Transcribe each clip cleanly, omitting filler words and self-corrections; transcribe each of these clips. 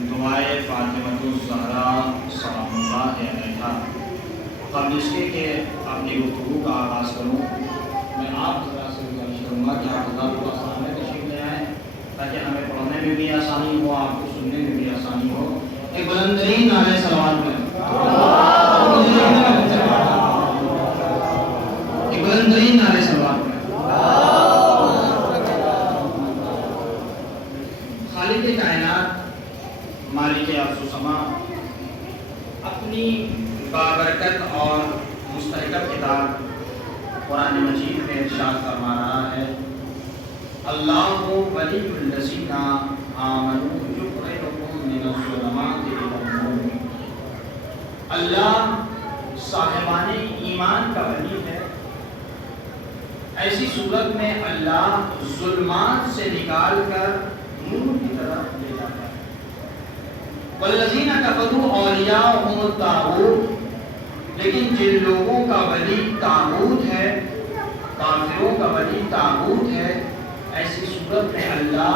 دعائے فاطمۃ الزہرا سلام اللہ علیہا۔ قبل اس کے کہ اپنی گفتگو کا آغاز کروں، میں آپ ذرا سے گزارش کروں گا کہ آپ اللہ کو سامنے تشریف لے آئیں تاکہ ہمیں پڑھنے میں بھی آسانی ہو، آپ کو سننے میں بھی آسانی ہو۔ ایک بلند ترین نعرہ صلوات پڑھیں، ایک بلند ترین نعرہ صلوات پڑھیں۔ خالق کائنات مالک ارض و سما اپنی بابرکت اور مستحکم کتاب قرآن مجید میں ارشاد فرما رہا ہے، اللہ ولی الذین آمنوا یخرجهم من الظلمات الی النور۔ اللہ صاحبان ایمان کا ولی ہے، ایسی صورت میں اللہ ظلمات سے نکال کر نور کی طرف لے جاتا ہے۔ والذین کفروا اولیاءهم الطاغوت، لیکن جن لوگوں کا ولی طاغوت ہے، کافروں کا ولی طاغوت ہے، ایسی صورت میں اللہ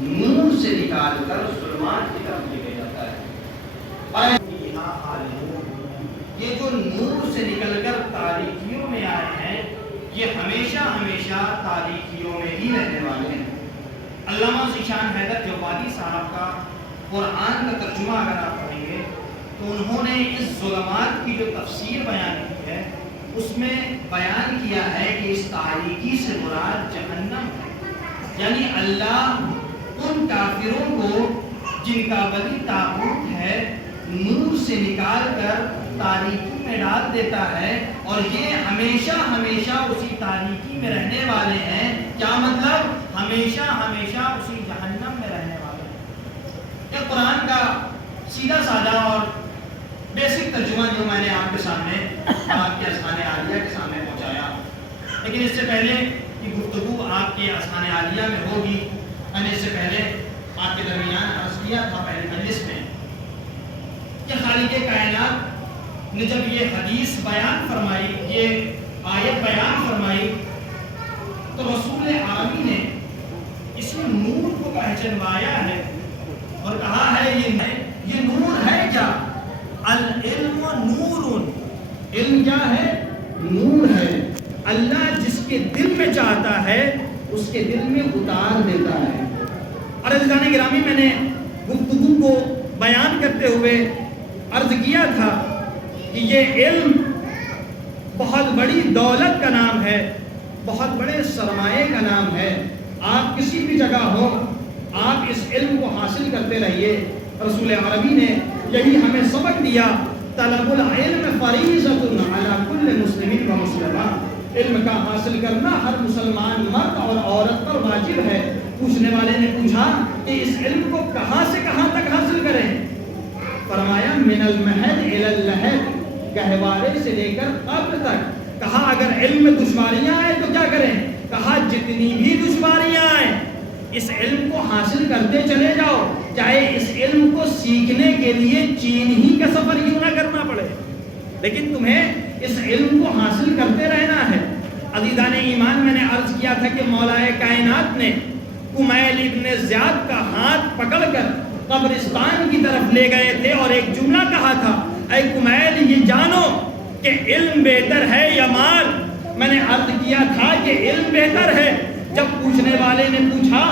نور سے نکال کر ظلمات کی طرف لے جاتا ہے۔ اور یہ جو نور سے نکل کر تاریکیوں میں آئے ہیں، یہ ہمیشہ ہمیشہ تاریکیوں میں ہی رہنے والے ہیں۔ علامہ ذیشان حیدر جوادی صاحب کا قرآن کا ترجمہ اگر آپ پڑھیں گے تو انہوں نے اس ظلمات کی جو تفسیر بیان کی ہے، اس میں بیان کیا ہے کہ اس تاریکی سے مراد جہنم ہے، یعنی اللہ ان کافروں کو جن کا ولی طاغوت ہے نور سے نکال کر تاریکی میں ڈال دیتا ہے، اور یہ ہمیشہ ہمیشہ اسی تاریکی میں رہنے والے ہیں۔ کیا مطلب؟ ہمیشہ ہمیشہ اسی جہنم میں رہنے والے ہیں۔ یہ قرآن کا سیدھا سادہ اور بیسک ترجمہ جو میں نے آپ کے سامنے آپ کے اذہان عالیہ کے سامنے پہنچایا، لیکن اس سے پہلے کہ گفتگو آپ کے اذہان عالیہ میں ہوگی، میں نے اس سے پہلے آپ کے درمیان عرض کیا تھا پہلے مجلس میں کہ خالق کائنات نے جب یہ حدیث بیان فرمائی، یہ آیت بیان فرمائی، تو رسول عالمی نے اس میں نور کو پہچنوایا ہے اور کہا ہے یہ نور ہے کیا؟ العلم نور، علم کیا ہے؟ نور ہے۔ اللہ جس کے دل میں چاہتا ہے اس کے دل میں اتار دیتا ہے۔ اور عزیزان گرامی، میں نے گفتگو کو بیان کرتے ہوئے عرض کیا تھا کہ یہ علم بہت بڑی دولت کا نام ہے، بہت بڑے سرمایے کا نام ہے۔ آپ کسی بھی جگہ ہو، آپ اس علم کو حاصل کرتے رہیے۔ رسول عربی نے یہی ہمیں سبق دیا، طلب العلم فریضۃ علی کل مسلم و مسلمہ۔ علم کا حاصل کرنا ہر مسلمان مرد اور عورت پر واجب ہے۔ پوچھنے والے نے پوچھا کہ اس علم کو کہاں سے کہاں تک حاصل کریں؟ فرمایا من المہد الی اللحد، گہوارے سے لے کر قبر تک۔ کہا اگر علم میں دشواریاں آئیں تو کیا کریں؟ کہا جتنی بھی دشواریاں آئیں اس علم کو حاصل کرتے چلے جاؤ، چاہے اس علم کو سیکھنے کے لیے چین ہی کا سفر کیوں نہ کرنا پڑے، لیکن تمہیں اس علم کو حاصل کرتے رہنا ہے۔ عزیزان ایمان، میں نے عرض کیا تھا کہ مولا کائنات نے کمیل ابن زیاد کا ہاتھ پکڑ کر قبرستان کی طرف لے گئے تھے اور ایک جملہ کہا تھا، اے کمیل یہ جانو کہ علم بہتر ہے یا مال؟ میں نے عرض کیا تھا کہ علم بہتر ہے۔ جب پوچھنے والے نے پوچھا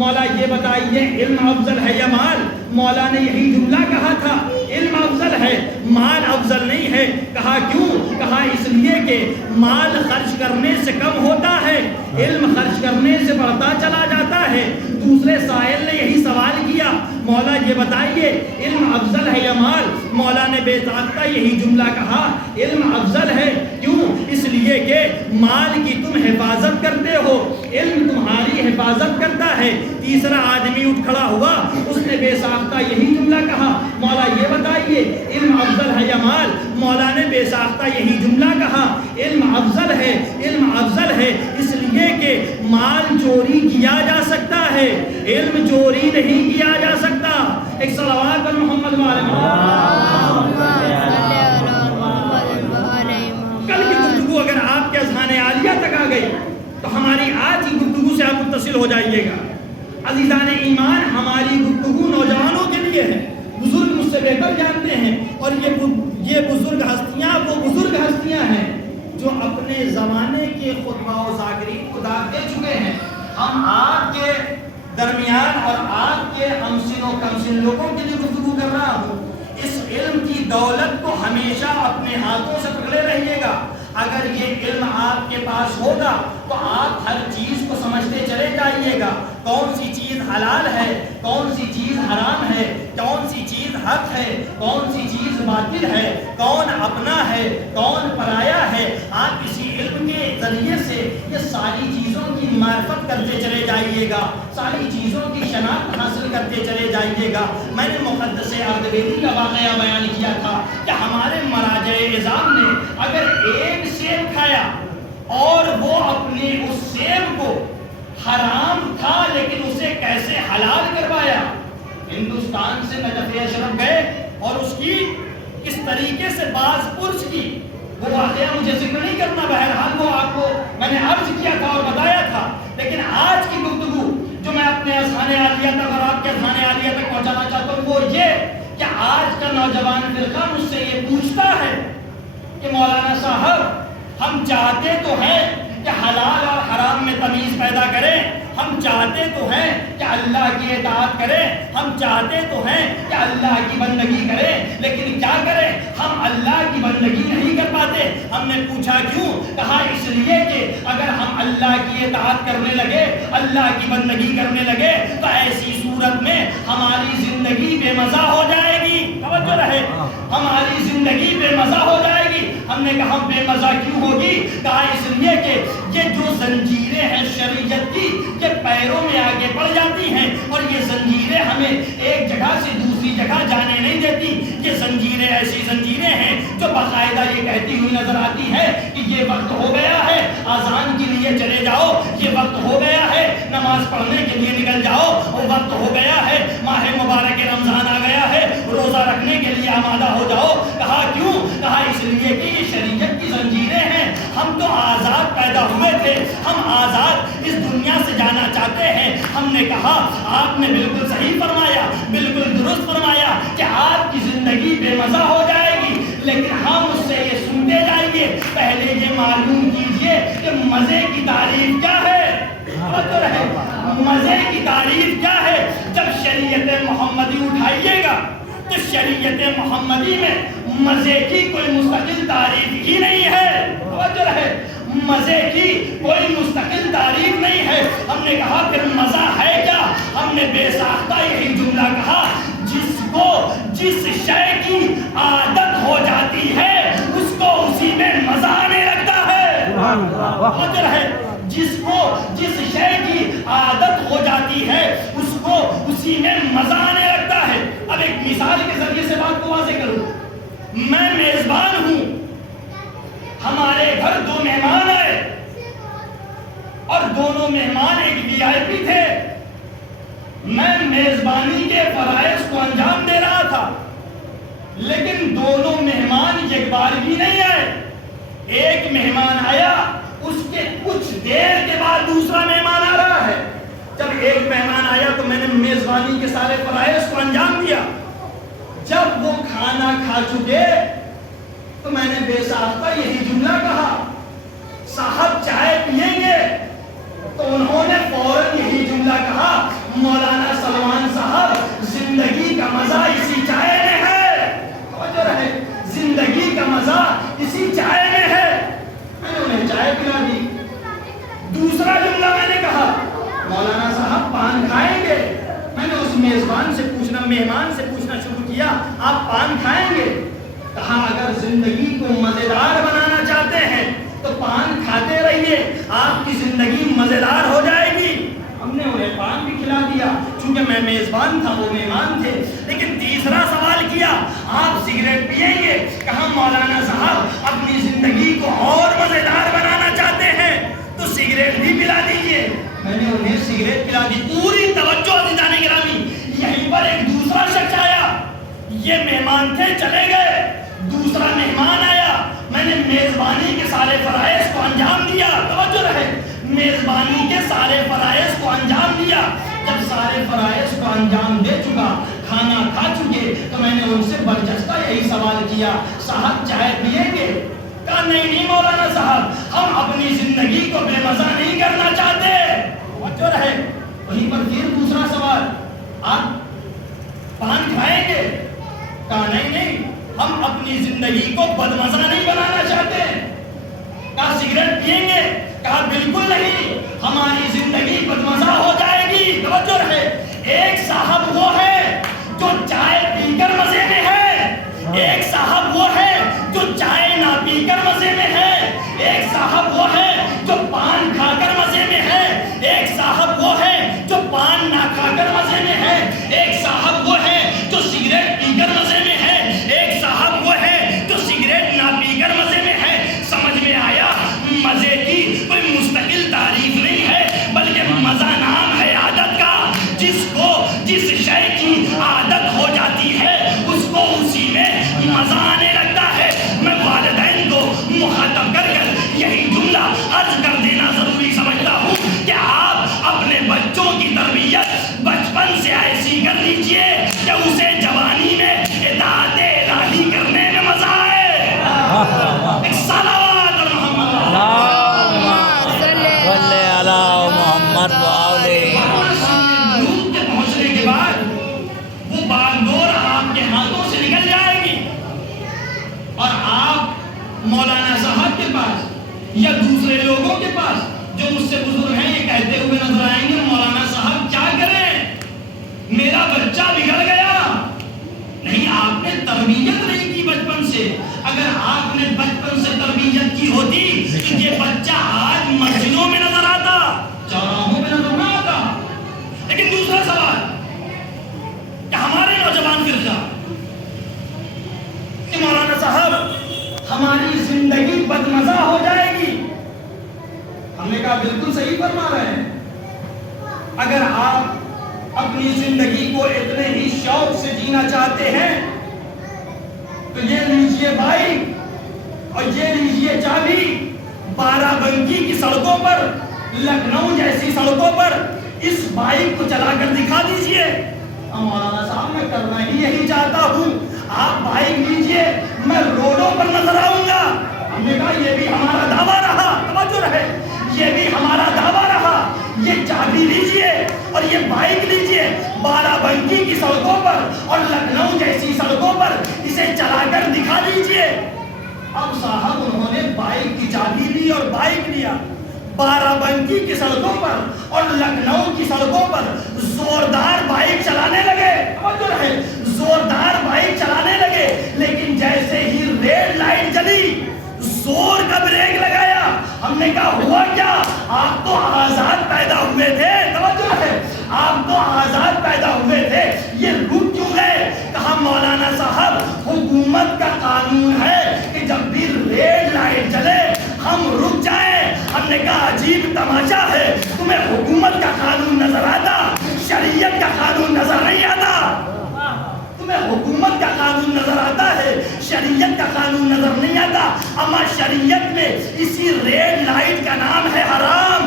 مولا یہ بتائیے علم افضل ہے یا مال، مولا نے یہی جملہ کہا تھا، علم افضل ہے مال افضل نہیں ہے۔ کہا کیوں؟ کہا اس لیے کہ مال خرچ کرنے سے کم ہوتا ہے، علم خرچ کرنے سے بڑھتا چلا جاتا ہے۔ دوسرے سائل نے یہی سوال کیا، مولا یہ بتائیے علم افضل ہے یا مال؟ مولا نے بے ضابطہ یہی جملہ کہا، علم افضل ہے۔ کیوں؟ اس لیے کہ مال کی تم حفاظت کرتے ہو، علم تمہاری حفاظت کرتا ہے۔ تیسرا آدمی اٹھ کھڑا ہوا، اس نے بے ساختہ یہی جملہ کہا، مولا یہ بتائیے علم افضل ہے یا مال؟ مولا نے بے ساختہ یہی جملہ کہا، علم افضل ہے، علم افضل ہے، اس لیے کہ مال چوری کیا جا سکتا ہے، علم چوری نہیں کیا جا سکتا۔ ایک صلوات پر محمد وعلی محمد۔ کل کی گفتگو اگر آپ کے اذہان عالیہ تک آ گئی تو ہماری آج کی گفتگو سے آپ متصل ہو جائیے گا۔ عزیزان ایمان، ہماری گفتگو نوجوانوں کے لیے لیے ہیں، بزرگ مجھ سے بہتر جانتے ہیں، اور یہ بزرگ ہستیاں وہ بزرگ ہستیاں ہیں جو اپنے زمانے کے خطبہ و ذاکرین کو داد دے چکے ہیں۔ ہم آپ کے درمیان اور آپ کے ہمسن و کمسن لوگوں کے لیے گفتگو کر رہا ہوں۔ اس علم کی دولت کو ہمیشہ اپنے ہاتھوں سے پکڑے رہیے گا۔ اگر یہ علم آپ کے پاس ہوگا تو آپ ہر چیز کو سمجھتے چلے جائیے گا، کون سی چیز حلال ہے، کون سی چیز حرام ہے، کون سی چیز حق ہے، کون سی چیز باطل ہے، کون اپنا ہے، کون پرایا ہے۔ آپ اسی علم کے ذریعے سے یہ ساری چیزوں کی معرفت کرتے چلے جائیے گا، ساری چیزوں کی شناخت حاصل کرتے چلے جائیے گا۔ میں نے مقدس اردبیلی کا واقعہ بیان کیا تھا کہ ہمارے مراجع اعظام نے اگر ایک سیب کھایا اور وہ اپنے اس سیب کو حرام تھا لیکن اسے کیسے حلال کروایا۔ ہندوستان سے نجف اشرف گئے اور اس کی کس طریقے سے باز پرس کی، وہ واقعہ مجھے ذکر نہیں کرنا، بہرحال وہ آپ کو میں نے عرض کیا تھا اور بتایا تھا۔ لیکن آج کی گفتگو جو میں اپنے اذہان عالیہ تک اور آپ کے اذہان عالیہ تک پہنچانا چاہتا ہوں وہ یہ کہ آج کا نوجوان فرقہ مجھ سے یہ پوچھتا ہے کہ مولانا صاحب ہم چاہتے تو ہیں کہ حلال اور حرام میں تمیز پیدا کریں، ہم چاہتے تو ہیں کہ اللہ کی اطاعت کریں، ہم چاہتے تو ہیں کہ اللہ کی بندگی کریں، لیکن کیا کریں ہم اللہ کی بندگی نہیں کر پاتے۔ ہم نے پوچھا کیوں؟ کہا اس لیے کہ اگر ہم اللہ کی اطاعت کرنے لگے، اللہ کی بندگی کرنے لگے تو ایسی صورت میں ہماری زندگی بے مزہ ہو جائے گی۔ توجہ رہے، ہماری زندگی بے مزہ ہو جائے گی۔ ہم نے کہا بے مزہ کیوں ہوگی؟ کہا اس لیے کہ یہ جو زنجیریں ہیں شریعت کی یہ پیروں میں آگے بڑھ جاتی ہیں اور یہ زنجیریں ہمیں ایک جگہ سے دوسری جگہ جانے نہیں دیتی۔ یہ زنجیریں ایسی زنجیریں ہیں جو باقاعدہ یہ کہتی ہوئی نظر آتی ہے کہ یہ وقت ہو گیا ہے اذان کے لیے چلے جاؤ، یہ وقت ہو گیا ہے نماز پڑھنے کے لیے نکل جاؤ، وہ وقت ہو گیا ہے ماہ مبارک رمضان آ گیا ہے روزہ رکھنے کے لیے آمادہ ہو جاؤ۔ کہا کیوں؟ کہا اس لیے کہ یہ شریعت کی زنجیریں ہیں، ہم تو آزاد پیدا ہوئے تھے، ہم آزاد اس دنیا سے جانا چاہتے ہیں۔ ہم نے کہا آپ نے بالکل صحیح فرمایا، بالکل درست فرمایا کہ آپ کی زندگی بے مزہ ہو جائے گی، لیکن ہم اس سے یہ سنتے جائیے، پہلے یہ معلوم کیجئے کہ مزے کی تعریف کیا ہے۔ مزے کی تعریف کیا ہے؟ جب شریعت محمدی اٹھائیے گا تو شریعت محمدی میں مزے کی کوئی مستقل تعریف ہی نہیں ہے۔ توجہ رہے، مزے کی کوئی مستقل تعریف نہیں ہے۔ ہم نے کہا پھر مزہ ہے کیا؟ ہم نے بے ساختہ یہی جملہ کہا، جس کو جس شے کی عادت ہو جاتی ہے اس کو اسی میں مزہ آنے لگتا ہے۔ توجہ رہے، جس کو جس شے کی عادت ہو جاتی ہے اس کو اسی میں مزہ آنے لگتا ہے۔ اب ایک مثال کے ذریعے سے بات کو واضح کروں، میں میزبان ہوں، ہمارے گھر دو مہمان آئے اور دونوں مہمان ایک وی آئی پی تھے۔ میں میزبانی کے فرائض کو انجام دے رہا تھا لیکن دونوں مہمان ایک بار بھی نہیں آئے۔ ایک مہمان آیا، اس کے کچھ دیر کے بعد دوسرا مہمان آ رہا ہے۔ جب ایک مہمان آیا تو میں نے میزبانی کے سارے فرائض کو انجام دیا۔ جب وہ کھانا کھا چکے تو میں نے بے ساختہ یہی جملہ کہا، صاحب چائے پیئیں گے؟ تو انہوں نے فوراً یہی جملہ کہا، مولانا سلمان صاحب زندگی کا مزہ اسی چائے میں ہے۔ توجہ رہے، زندگی کا مزہ اسی چائے میں ہے۔ میں نے انہیں چائے پلا دی۔ دوسرا جملہ میں نے کہا، مولانا صاحب پان کھائیں گے؟ میں نے اس مہمان سے پوچھنا شروع کیا، آپ پان کھائیں گے؟ کہا اگر زندگی کو مزیدار بنانا چاہتے ہیں تو پان کھاتے رہیے، آپ کی زندگی مزیدار ہو جائے گی۔ ہم نے انہیں پان بھی کھلا دیا، چونکہ میں میزبان تھا وہ مہمان تھے۔ لیکن تیسرا سوال کیا، آپ سگریٹ پیئیں گے؟ کہا مولانا صاحب اپنی زندگی کو اور مزیدار بنانا چاہتے ہیں تو سگریٹ بھی پلا دیجئے۔ میں نے انہیں سگریٹ پلا دی۔ پوری توجہ عزیزان گرامی، یہیں پر ایک دوسرا شخص آیا، یہ مہمان تھے چلے گئے، دوسرا مہمان آیا، میں نے میزبانی کے سارے فرائض کو انجام دیا۔ توجہ رہے، میزبانی کے سارے فرائض کو انجام دیا۔ جب سارے فرائض کو انجام دے چکا، کھانا کھا چکے، تو میں نے ان سے برجستہ یہی سوال کیا، صاحب چائے پیئیں گے؟ کہا نہیں مولانا صاحب، ہم اپنی زندگی کو بے مزہ نہیں کرنا چاہتے۔ جو رہے وہیں پر پھر دوسرا سوال، آپ پان کھائیں گے؟ کہا نہیں، ہم اپنی زندگی کو بدمزہ نہیں بنانا چاہتے۔ کہا سگریٹ پیئیں گے؟ کہا بالکل نہیں، ہماری زندگی بدمزہ ہو جائے گی۔ توجہ رہے، ایک صاحب وہ ہے جو چائے پی کر مزے میں ہے، ایک صاحب وہ ہے جو چائے نہ پی کر مزے میں ہے، ایک صاحب وہ ہے جو پان کھا کر مزے میں ہے، ایک صاحب وہ ہے جو پان نہ کھا کر مزے میں ہے، ایک صاحب وہ ہے جو سگریٹ پی کر مزے میں ہے، ایک صاحب وہ ہے جو سگریٹ نہ پی کر مزے میں ہے۔ سمجھ میں آیا، مزے کی کوئی مستقل تعریف نہیں ہے، بلکہ مزہ نام ہے عادت کا۔ جس شے کی عادت ہو جاتی ہے اس کو اسی میں مزہ آنے لگتا ہے۔ میں والدین کو مخاطب کر کر یہی جملہ عرض کر دینا ضروری سمجھتا ہوں کہ آپ اپنے بچوں کی تربیت بچپن سے ایسی کر لیجئے کہ اسے جوانی میں اطاعت الہی کرنے میں مزہ آئے۔ ایک صلوات اور محمد صلی علی محمد وآلہ۔ کے پہنچنے کے بعد وہ باغڈور آپ کے ہاتھوں سے نکل جائے گی اور آپ مولانا صاحب کے پاس یا دوسرے لوگوں کے پاس جو مجھ سے بزرگ ہیں یہ کہتے ہوئے نظر آئیں گے، مولانا صاحب کیا کریں، میرا بچہ بگڑ گیا۔ نہیں، آپ نے تربیت نہیں کی بچپن سے۔ اگر آپ نے بچپن سے تربیت کی ہوتی تو یہ بچہ آج مسجدوں میں نظر آتا، چوراہوں میں نظر نہ آتا۔ لیکن دوسرا سوال کہ ہمارے نوجوان فرقہ کہ مولانا صاحب ہماری زندگی بدمزہ ہو جائے گی۔ ہم نے کہا بالکل صحیح فرما رہے ہیں۔ اگر آپ اپنی زندگی کو اتنے ہی شوق سے جینا چاہتے ہیں تو یہ لیجئے بائک اور یہ لیجئے چابی، بارہ بنکی کی سڑکوں پر، لکھنؤ جیسی سڑکوں پر اس بائک کو چلا کر دکھا دیجئے۔ مولانا صاحب میں کرنا ہی یہی چاہتا ہوں، آپ بائک لیجئے، میں روڈوں پر نظر آؤں گا۔ ہم نے کہا یہ بھی ہمارا دعویٰ رہا، توجہ رہے، یہ بھی ہمارا دعویٰ رہا۔ یہ چابی لیجئے اور یہ بائک لیجئے، بارہ بنکی کی سڑکوں پر اور لکھنؤ جیسی سڑکوں پر اسے چلا کر دکھا دیجئے۔ اب صاحب انہوں نے بائک کی چابی لی اور بائک لیا، بارہ بنکی کی سڑکوں پر اور لکھنؤ کی سڑکوں پر زوردار بائک چلانے لگے، توجہ رہے، زوردار بائک چلانے لگے۔ لیکن جیسے ہی ریڈ لائٹ جلی، زور کا بریک لگایا۔ ہم نے کہا ہوا کیا؟ آپ تو آزاد پیدا ہوئے تھے، توجہ ہے، آپ تو آزاد پیدا ہوئے تھے، یہ رک کیوں گئے؟ کہا مولانا صاحب حکومت کا قانون ہے کہ جب بھی ریڈ لائٹ چلے ہم رک جائیں۔ ہم نے کہا عجیب تماشا ہے، تمہیں حکومت کا قانون نظر آتا، شریعت کا قانون نظر نہیں آتا۔ تمہیں حکومت کا قانون نظر آتا ہے، شریعت کا قانون نظر نہیں آتا۔ اما شریعت میں اسی ریڈ لائٹ کا نام ہے حرام،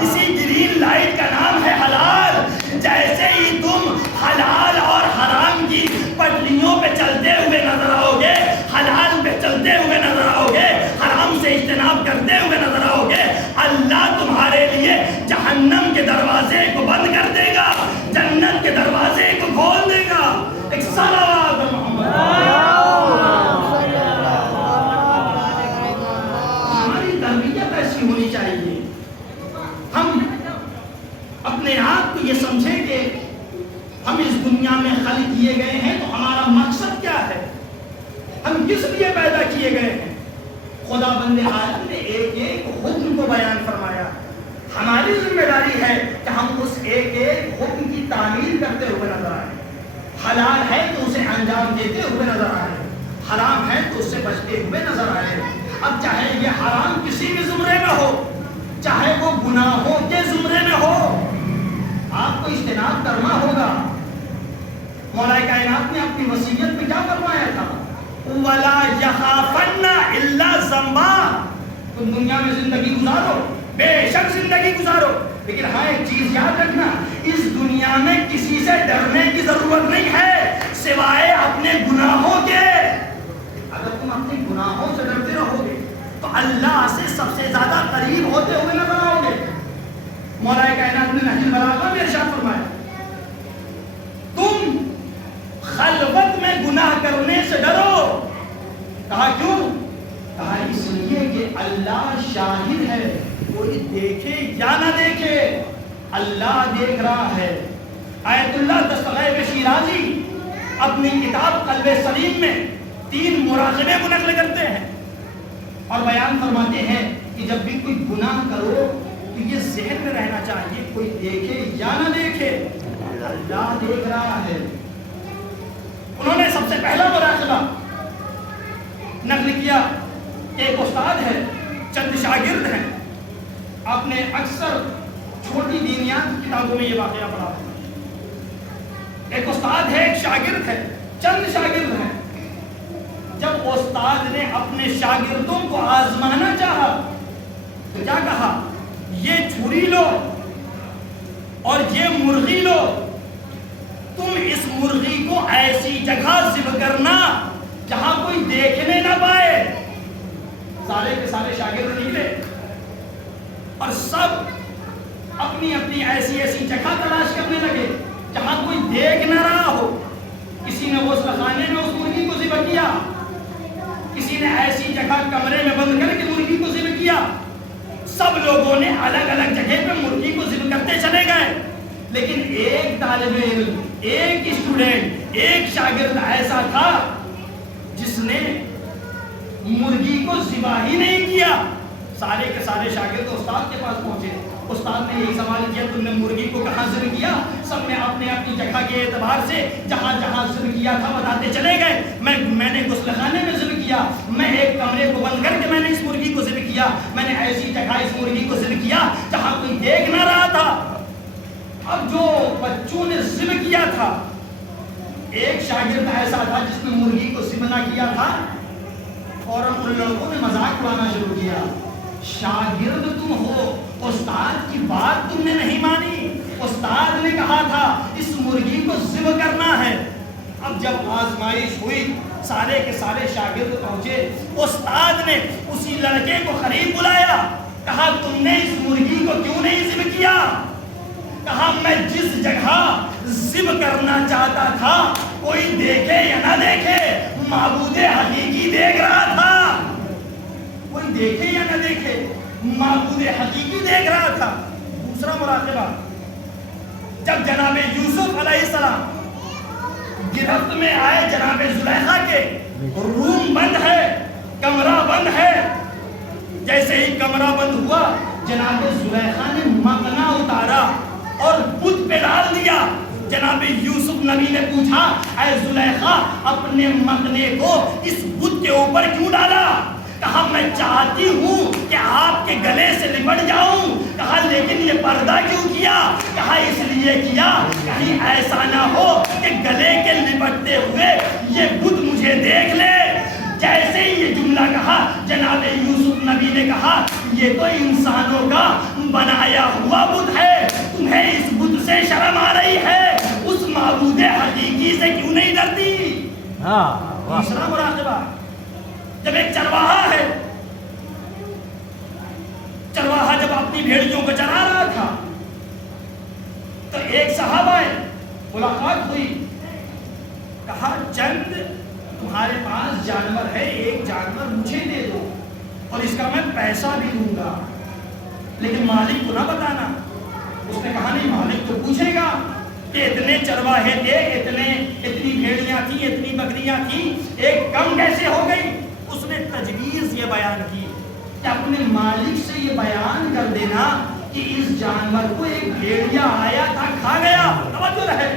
اسی گرین لائٹ کا نام ہے حلال۔ جیسے ہی تم حلال اور حرام کی پٹریوں پہ چلتے ہوئے نظر آؤ گے، حلال پہ چلتے ہوئے نظر آؤ گے، حرام سے اجتناب کرتے ہوئے نظر آؤ گے، اللہ تمہارے لیے جہنم کے دروازے کو بند کر دے گا، جنت کے دروازے کو کھول دے گا۔ ایک صلوات محمد۔ ہماری تربیت ایسی ہونی چاہیے، ہم اپنے آپ کو یہ سمجھیں کہ ہم اس دنیا میں خلق کیے گئے ہیں تو ہمارا مقصد کیا ہے، ہم کس لیے پیدا کیے گئے ہیں۔ خدا بند عالم نے ایک ایک حکم کو بیان فرمایا، ہماری ذمہ داری ہے کہ ہم اس ایک ایک حکم کی تعمیل کرتے ہوئے نظر آئیں۔ حلال ہے تو اسے انجام دیتے ہوئے نظر آئے، حرام ہے تو اس سے بچتے ہوئے نظر آئے۔ اب چاہے یہ حرام کسی بھی زمرے میں ہو، چاہے وہ گناہوں کے زمرے میں ہو، آپ کو اجتناب کرنا ہوگا۔ مولا کائنات نے اپنی وصیت میں کیا فرمایا تھا؟ وَلَا يَخَافَنَّ إِلَّا ذَنبًا۔ تم دنیا میں زندگی گزارو، بے شک زندگی گزارو، لیکن ہاں ایک چیز یاد رکھنا، اس دنیا میں کسی سے ڈرنے کی ضرورت نہیں ہے سوائے اپنے گناہوں کے. اگر تم اپنے گناہوں سے ڈرتے رہو گے تو اللہ سے سب سے زیادہ قریب ہوتے ہوئے نظر آؤ گے. مولا کائنات نے نہج البلاغہ میں ارشاد فرمایا تم خلوت میں گناہ کرنے سے ڈرو. کہا کیوں؟ کہا اس لیے کہ اللہ شاہد ہے، کوئی دیکھے یا نہ دیکھے اللہ دیکھ رہا ہے. آیت اللہ دستغیب شیرازی اپنی کتاب قلب سلیم میں 3 مراقبے کو نقل کرتے ہیں اور بیان فرماتے ہیں کہ جب بھی کوئی گناہ کرو تو یہ ذہن میں رہنا چاہیے کوئی دیکھے یا نہ دیکھے اللہ دیکھ رہا ہے. انہوں نے سب سے پہلا مراقبہ نقل کیا. ایک استاد ہے، چند شاگرد ہیں. آپ نے اکثر چھوٹی دینیات کتابوں میں یہ واقعہ پڑھا. ایک استاد ہے، ایک شاگرد ہے، چند شاگرد ہیں. جب استاد نے اپنے شاگردوں کو آزمانا چاہا تو کیا کہا؟ یہ چھری لو اور یہ مرغی لو، تم اس مرغی کو ایسی جگہ ذبح کرنا جہاں کوئی دیکھنے نہ پائے. سارے کے سارے شاگرد نکلے اور سب اپنی اپنی ایسی ایسی جگہ تلاش کرنے لگے جہاں کوئی دیکھ نہ رہا ہو. کسی نے غسل خانے میں اس مرغی کو ذبح کیا، کسی نے ایسی جگہ کمرے میں بند کر کے مرغی کو ذبح کیا. سب لوگوں نے الگ الگ جگہ پہ مرغی کو ذبح کرتے چلے گئے، لیکن ایک طالب علم، ایک اسٹوڈنٹ، ایک شاگرد ایسا تھا جس نے مرغی کو ذبح ہی نہیں کیا. سارے کے سارے شاگرد استاد کے پاس پہنچے. استاد نے یہی سوال کیا تم نے مرغی کو کہاں ذبح کیا؟ سب نے اپنے اپنی جگہ کے اعتبار سے جہاں جہاں ذبح کیا تھا بتاتے چلے گئے. میں نے غسل خانے میں ذبح کیا، میں ایک کمرے کو بند کر کے میں نے اس مرغی کو ذبح کیا، میں نے ایسی جگہ اس مرغی کو ذبح کیا جہاں کوئی دیکھ نہ رہا تھا. اب جو بچوں نے ذبح کیا تھا، ایک شاگرد ایسا تھا جس نے مرغی کو ذبح نہ کیا تھا، فوراً ان لوگوں نے مذاق اڑانا شروع کیا. شاگرد تم ہو، استاد کی بات تم نے نہیں مانی. استاد نے کہا تھا اس مرغی کو ذبح کرنا ہے. اب جب آزمائش ہوئی سارے کے سارے شاگرد پہنچے. استاد نے اسی لڑکے کو قریب بلایا، کہا تم نے اس مرغی کو کیوں نہیں ذبح کیا؟ کہا میں جس جگہ ذبح کرنا چاہتا تھا کوئی دیکھے یا نہ دیکھے معبود حقیقی دیکھ رہا تھا. کوئی دیکھے یا نہ دیکھے معبود حقیقی دیکھ رہا تھا. دوسرا مراقبہ، جب جناب یوسف علیہ السلام گرفت میں آئے جناب زلیخا کے، روم بند ہے، کمرہ بند ہے. جیسے ہی کمرہ بند ہوا جناب زلیخا نے مقنا اتارا اور بت پہ ڈال دیا. جناب یوسف نبی نے پوچھا اے زلیخا اپنے مقنے کو اس بت کے اوپر کیوں ڈالا؟ کہا میں چاہتی ہوں کہ آپ کے گلے سے لپٹ جاؤں. کہا لیکن یہ پردہ کیوں کیا؟ کہا اس لیے کیا کہیں ایسا نہ ہو کہ گلے کے لپٹتے ہوئے یہ بت مجھے دیکھ لے. جیسے ہی یہ جملہ کہا جناب یوسف نبی نے کہا یہ تو انسانوں کا بنایا ہوا بت ہے، تمہیں اس بت سے شرم آ رہی ہے، اس معبود حقیقی سے کیوں نہیں ڈرتی؟ تیسرا مراقبہ، جب ایک چرواہا ہے، چرواہا جب اپنی بھیڑیوں کو چرا رہا تھا تو ایک صحابہ ملاقات ہوئی. کہا چند تمہارے پاس جانور ہے، ایک جانور مجھے دے دو اور اس کا میں پیسہ بھی دوں گا، لیکن مالک کو نہ بتانا. اس نے کہا نہیں، مالک تو پوچھے گا کہ اتنے چرواہے تھے، اتنی بھیڑیاں تھیں، اتنی بکریاں تھیں، ایک کم کیسے ہو گئی؟ اس نے تجویز یہ بیان کی کہ اپنے مالک سے یہ بیان کر دینا کہ اس جانور کو ایک بھیڑیا آیا تھا کھا گیا. توجہ رہے